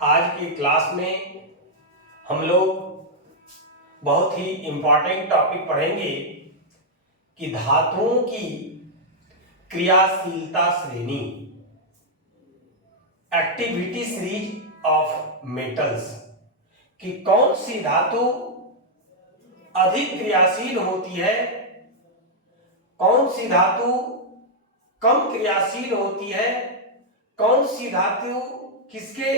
आज की क्लास में हम लोग बहुत ही इम्पॉर्टेंट टॉपिक पढ़ेंगे कि धातुओं की क्रियाशीलता श्रेणी, एक्टिविटी सीरीज ऑफ मेटल्स, कि कौन सी धातु अधिक क्रियाशील होती है, कौन सी धातु कम क्रियाशील होती है, कौन सी धातु किसके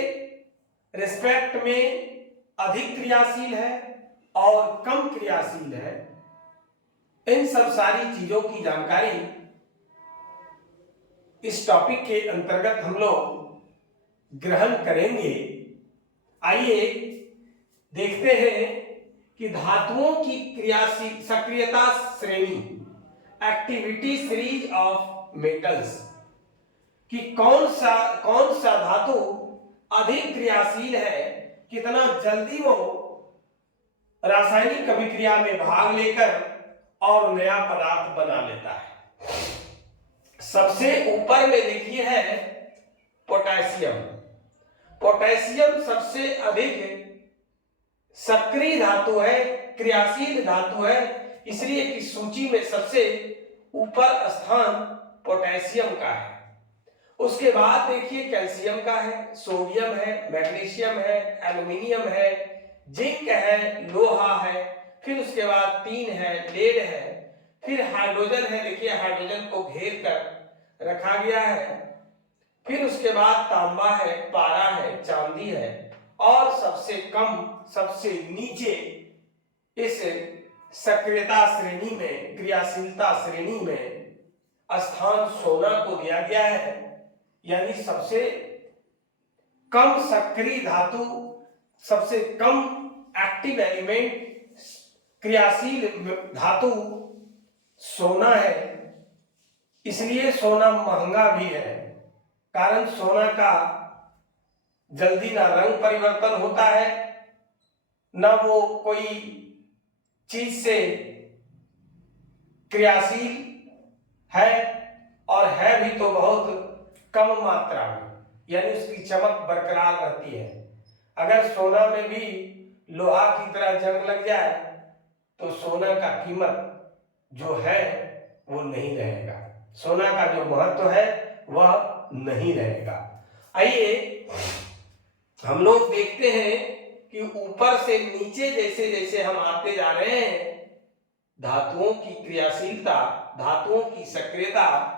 रिस्पेक्ट में अधिक क्रियाशील है और कम क्रियाशील है। इन सब सारी चीजों की जानकारी इस टॉपिक के अंतर्गत हम लोग ग्रहण करेंगे। आइए देखते हैं कि धातुओं की क्रियाशील सक्रियता श्रेणी, एक्टिविटी सीरीज ऑफ मेटल्स, कि कौन सा धातु अधिक क्रियाशील है, कितना जल्दी वो रासायनिक अभिक्रिया में भाग लेकर और नया पदार्थ बना लेता है। सबसे ऊपर में देखिए है पोटेशियम। पोटेशियम सबसे अधिक सक्रिय धातु है, क्रियाशील धातु है, इसलिए कि सूची में सबसे ऊपर स्थान पोटेशियम का है। उसके बाद देखिए कैल्शियम का है, सोडियम है, मैग्नीशियम है, एल्युमिनियम है, जिंक है, लोहा है, फिर उसके बाद टीन है, लेड है, फिर हाइड्रोजन है। देखिए हाइड्रोजन को घेर कर रखा गया है। फिर उसके बाद तांबा है, पारा है, चांदी है, और सबसे कम, सबसे नीचे इस सक्रियता श्रेणी में, क्रियाशीलता श्रेणी में स्थान सोना को दिया गया है। यानी सबसे कम सक्रिय धातु, सबसे कम एक्टिव एलिमेंट, क्रियाशील धातु सोना है। इसलिए सोना महंगा भी है, कारण सोना का जल्दी ना रंग परिवर्तन होता है, ना वो कोई चीज से क्रियाशील है, और है भी तो बहुत कम मात्रा में, यानी उसकी चमक बरकरार रहती है। अगर सोना में भी लोहा की तरह जंग लग जाए तो सोना का कीमत जो है वो नहीं रहेगा, सोना का जो महत्व है वह नहीं रहेगा। आइए हम लोग देखते हैं कि ऊपर से नीचे जैसे जैसे हम आते जा रहे हैं, धातुओं की क्रियाशीलता, धातुओं की सक्रियता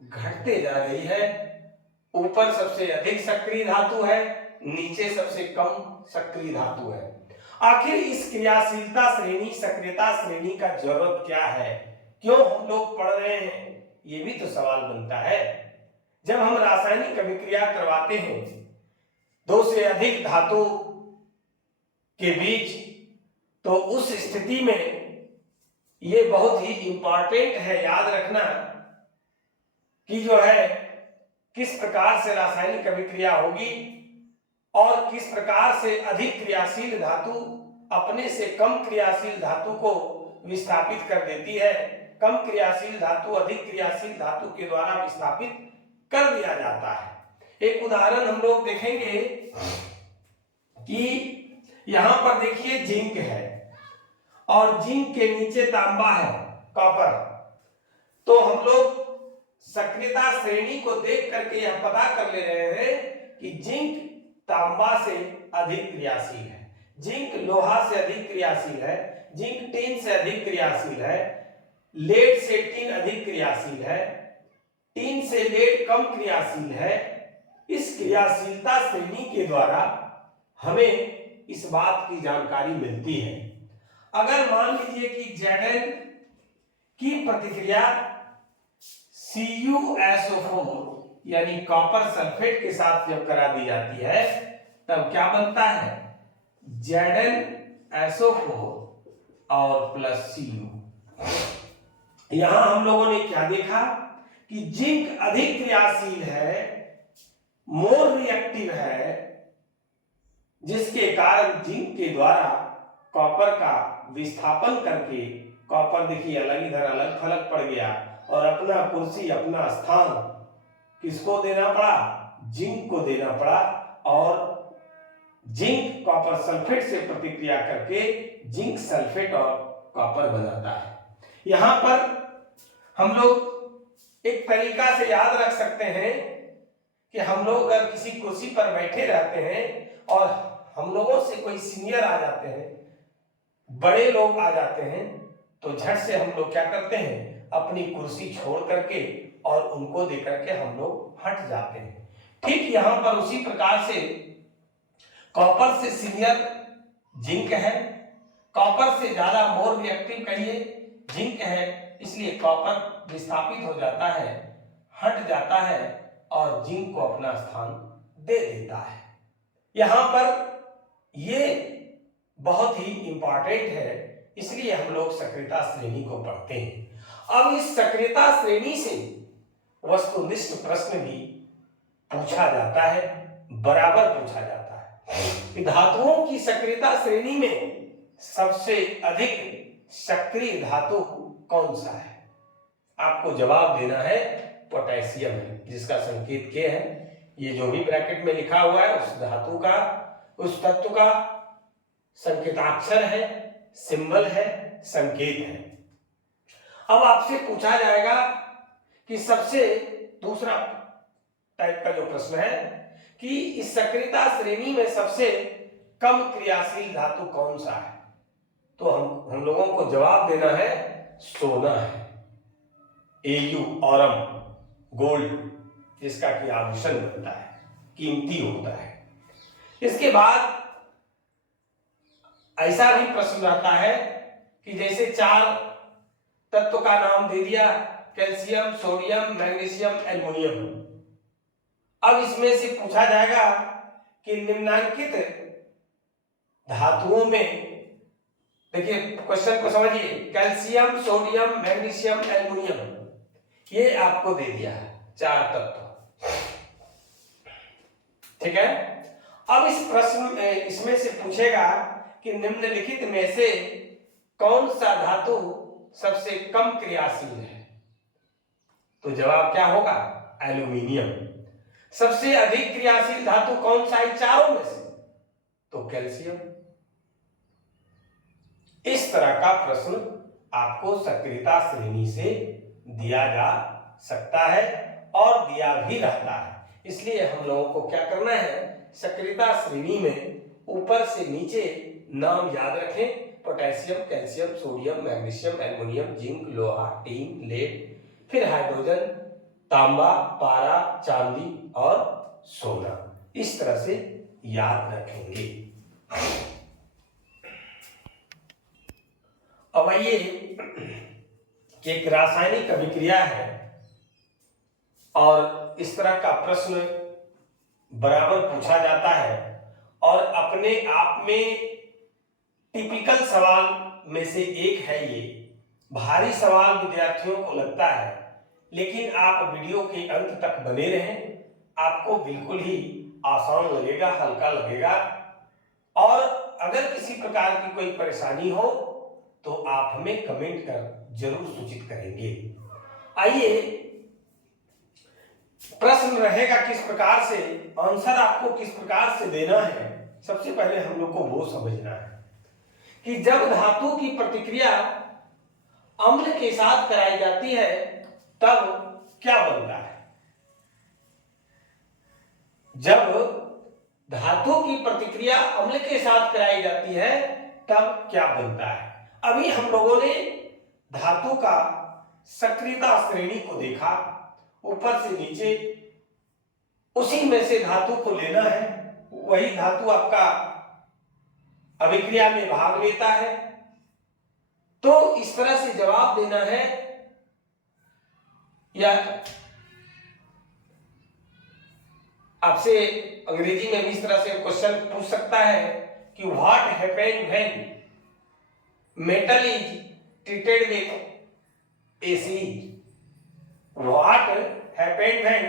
घटते जा रही है। ऊपर सबसे अधिक सक्रिय धातु है, नीचे सबसे कम सक्रिय धातु है। आखिर इस क्रियाशीलता श्रेणी, सक्रियता श्रेणी का जरूरत क्या है, क्यों हम लोग पढ़ रहे हैं, ये भी तो सवाल बनता है। जब हम रासायनिक अभिक्रिया करवाते हैं दो से अधिक धातु के बीच, तो उस स्थिति में ये बहुत ही इंपॉर्टेंट है याद रखना कि जो है किस प्रकार से रासायनिक अभिक्रिया होगी और किस प्रकार से अधिक क्रियाशील धातु अपने से कम क्रियाशील धातु को विस्थापित कर देती है, कम क्रियाशील धातु अधिक क्रियाशील धातु के द्वारा विस्थापित कर दिया जाता है। एक उदाहरण हम लोग देखेंगे कि यहां पर देखिए जिंक है और जिंक के नीचे तांबा है, कॉपर। तो हम लोग सक्रियता श्रेणी को देख करके यह पता कर ले रहे हैं कि जिंक तांबा से अधिक क्रियाशील है, जिंक लोहा से अधिक क्रियाशील है, जिंक टीन से अधिक क्रियाशील है, लेड से टीन अधिक क्रियाशील है, टीन से लेड कम क्रियाशील है। इस क्रियाशीलता श्रेणी के द्वारा हमें इस बात की जानकारी मिलती है। अगर मान लीजिए कि Zn की प्रतिक्रिया CuSO4 यानी कॉपर सल्फेट के साथ जब करा दी जाती है, तब क्या बनता है, ZnSO4 और प्लस Cu। यहां हम लोगों ने क्या देखा कि जिंक अधिक क्रियाशील है, मोर रिएक्टिव है, जिसके कारण जिंक के द्वारा कॉपर का विस्थापन करके कॉपर देखिए अलग इधर अलग थलग पड़ गया और अपना कुर्सी, अपना स्थान किसको देना पड़ा, जिंक को देना पड़ा, और जिंक कॉपर सल्फेट से प्रतिक्रिया करके जिंक सल्फेट और कॉपर बनाता है। यहां पर हम लोग एक तरीका से याद रख सकते हैं कि हम लोग अगर किसी कुर्सी पर बैठे रहते हैं और हम लोगों से कोई सीनियर आ जाते हैं, बड़े लोग आ जाते हैं, तो झट से हम लोग क्या करते हैं, अपनी कुर्सी छोड़ करके और उनको देख करके हम लोग हट जाते हैं। ठीक यहां पर उसी प्रकार से कॉपर से सीनियर जिंक है, कॉपर से ज्यादा मोर रिएक्टिव कहिए जिंक है, इसलिए कॉपर विस्थापित हो जाता है, हट जाता है और जिंक को अपना स्थान दे देता है। यहां पर ये बहुत ही इंपॉर्टेंट है, इसलिए हम लोग सक्रियता श्रेणी को पढ़ते हैं। अब इस सक्रियता श्रेणी से वस्तुनिष्ठ प्रश्न भी पूछा जाता है, बराबर पूछा जाता है कि धातुओं की सक्रियता श्रेणी में सबसे अधिक सक्रिय धातु कौन सा है। आपको जवाब देना है पोटेशियम है, जिसका संकेत K है। ये जो भी ब्रैकेट में लिखा हुआ है उस धातु का, उस तत्व का संकेताक्षर है, सिंबल है, संकेत है। अब आपसे पूछा जाएगा कि सबसे दूसरा टाइप का जो प्रश्न है कि इस सक्रियता श्रेणी में सबसे कम क्रियाशील धातु कौन सा है, तो हम लोगों को जवाब देना है सोना है, Au औरम गोल्ड, जिसका कि आभूषण बनता है, कीमती होता है। इसके बाद ऐसा भी प्रश्न रहता है कि जैसे 4 तत्व का नाम दे दिया, कैल्शियम, सोडियम, मैग्नीशियम, एल्युमिनियम। अब इसमें से पूछा जाएगा कि निम्नलिखित धातुओं में, देखिए क्वेश्चन को समझिए, कैल्शियम, सोडियम, मैग्नीशियम, एल्युमिनियम, ये आपको दे दिया है 4 तत्व, ठीक है। अब इस प्रश्न में इसमें से पूछेगा कि निम्नलिखित में से कौन सा धातु सबसे कम क्रियाशील है, तो जवाब क्या होगा, एल्युमिनियम। सबसे अधिक क्रियाशील धातु कौन सा है चारों में से, तो कैल्शियम। इस तरह का प्रश्न आपको सक्रियता श्रेणी से दिया जा सकता है और दिया भी रहता है। इसलिए हम लोगों को क्या करना है, सक्रियता श्रेणी में ऊपर से नीचे नाम याद रखें, potassium, calcium, sodium, magnesium, aluminium, zinc, लोहा, टीन, लेड, फिर हाइड्रोजन, तांबा, पारा, चांदी और सोना, इस तरह से याद रखेंगे। अब आइए, एक रासायनिक अभिक्रिया है और इस तरह का प्रश्न बराबर पूछा जाता है और अपने आप में टिपिकल सवाल में से एक है। ये भारी सवाल विद्यार्थियों को लगता है, लेकिन आप वीडियो के अंत तक बने रहें, आपको बिल्कुल ही आसान लगेगा, हल्का लगेगा। और अगर किसी प्रकार की कोई परेशानी हो तो आप हमें कमेंट कर जरूर सूचित करेंगे। आइए, प्रश्न रहेगा किस प्रकार से, आंसर आपको किस प्रकार से देना है। सबसे पहले हम लोग को वो समझना है कि जब धातु की प्रतिक्रिया अम्ल के साथ कराई जाती है तब क्या बनता है। जब धातु की प्रतिक्रिया अम्ल के साथ कराई जाती है तब क्या बनता है। अभी हम लोगों ने धातु का सक्रियता श्रेणी को देखा, ऊपर से नीचे, उसी में से धातु को लेना है, वही धातु आपका अभिक्रिया में भाग लेता है। तो इस तरह से जवाब देना है, या आपसे अंग्रेजी में भी इस तरह से क्वेश्चन पूछ सकता है कि what happened when metal is treated with acid. What happened when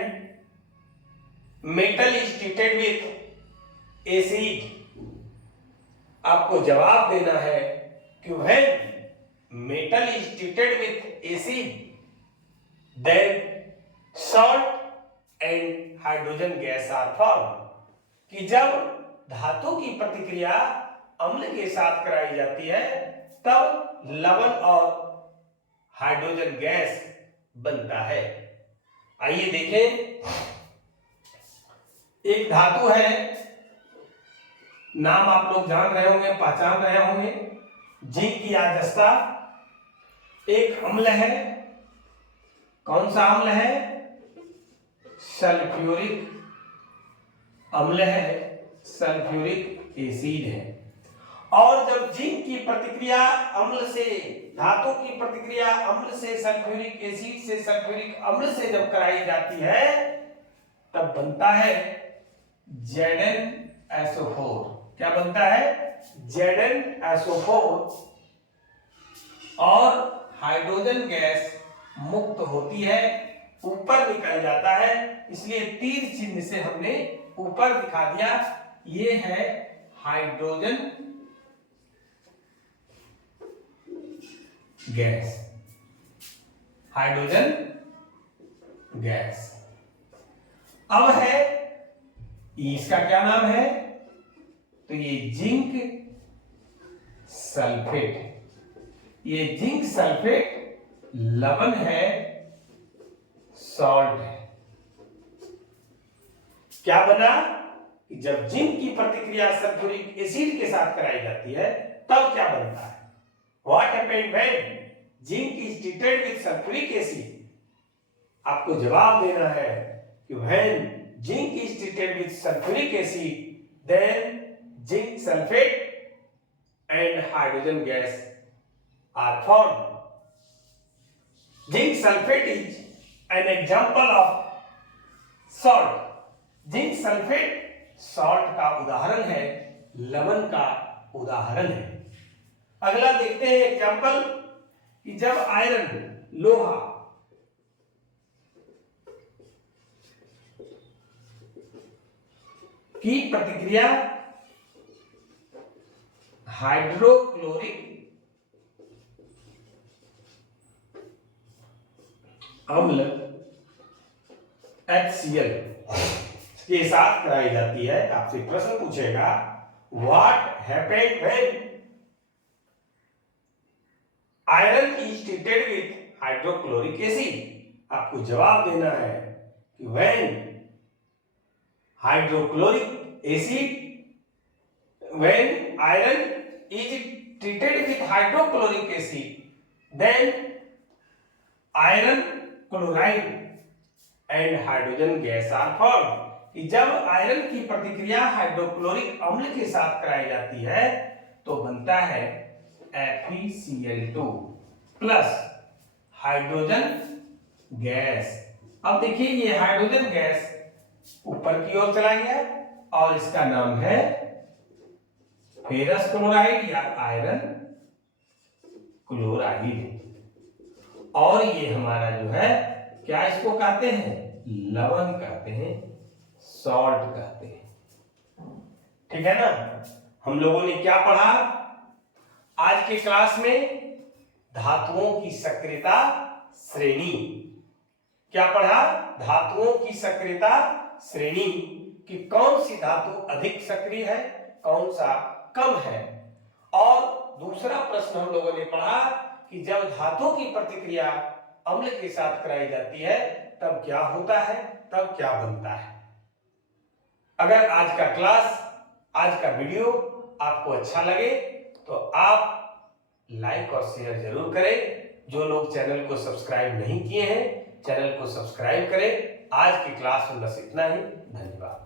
metal is treated with acid. आपको जवाब देना है कि when metal is treated with acid then salt and hydrogen gas are form. कि जब धातु की प्रतिक्रिया अम्ल के साथ कराई जाती है तब लवण और हाइड्रोजन गैस बनता है। आइए देखें, एक धातु है, नाम आप लोग जान रहे होंगे, पहचान रहे होंगे, जिंक की आजस्ता। एक अम्ल है, कौन सा अम्ल है? सल्फ्यूरिक अम्ल है, सल्फ्यूरिक एसिड है। और जब जिंक की प्रतिक्रिया अम्ल से, धातु की प्रतिक्रिया अम्ल से सल्फ्यूरिक एसिड से सल्फ्यूरिक अम्ल से जब कराई जाती है तब बनता है ZnSO4। क्या बनता है? ZnSO4 और हाइड्रोजन गैस मुक्त होती है, ऊपर निकल जाता है, इसलिए तीर चिन्ह से हमने ऊपर दिखा दिया। ये है हाइड्रोजन गैस, हाइड्रोजन गैस। अब है, इसका क्या नाम है? तो ये जिंक सल्फेट। ये जिंक सल्फेट लवण है, सॉल्ट है। क्या बना कि जब जिंक की प्रतिक्रिया सल्फ्यूरिक एसिड के साथ कराई जाती है तब क्या बनता है? What happened when zinc is treated with sulphuric acid? आपको जवाब देना है कि when zinc is treated with sulphuric acid then zinc sulphate and hydrogen gas are formed. Zinc sulphate is an example of salt। Zinc sulphate salt का उदाहरण है, लवण का उदाहरण है। अगला देखते हैं एग्जांपल कि जब आयरन, लोहा की प्रतिक्रिया हाइड्रोक्लोरिक अम्ल HCl के साथ कराई जाती है, आपसे प्रश्न पूछेगा what happened when iron is treated with hydrochloric acid? आपको जवाब देना है कि when hydrochloric acid, when iron is treated with hydrochloric acid then iron chloride and hydrogen gas are formed. कि जब आयरन की प्रतिक्रिया हाइड्रोक्लोरिक अम्ल के साथ कराई जाती है तो बनता है FeCl2 प्लस हाइड्रोजन गैस। अब देखिए ये हाइड्रोजन गैस ऊपर की ओर चला गया और इसका नाम है फेरस क्लोराइड या आयरन क्लोराइड। और ये हमारा जो है, क्या इसको कहते हैं? लवण कहते हैं, सॉल्ट कहते हैं। ठीक है ना? हम लोगों ने क्या पढ़ा आज के क्लास में? धातुओं की सक्रियता श्रेणी। क्या पढ़ा? धातुओं की सक्रियता श्रेणी कि कौन सी धातु अधिक सक्रिय है, कौन सा कम है। और दूसरा प्रश्न हम लोगों ने पढ़ा कि जब धातु की प्रतिक्रिया अम्ल के साथ कराई जाती है तब क्या होता है, तब क्या बनता है। अगर आज का क्लास, आज का वीडियो आपको अच्छा लगे तो आप लाइक और शेयर जरूर करें। जो लोग चैनल को सब्सक्राइब नहीं किए हैं, चैनल को सब्सक्राइब करें। आज की क्लास में बस इतना ही। धन्यवाद।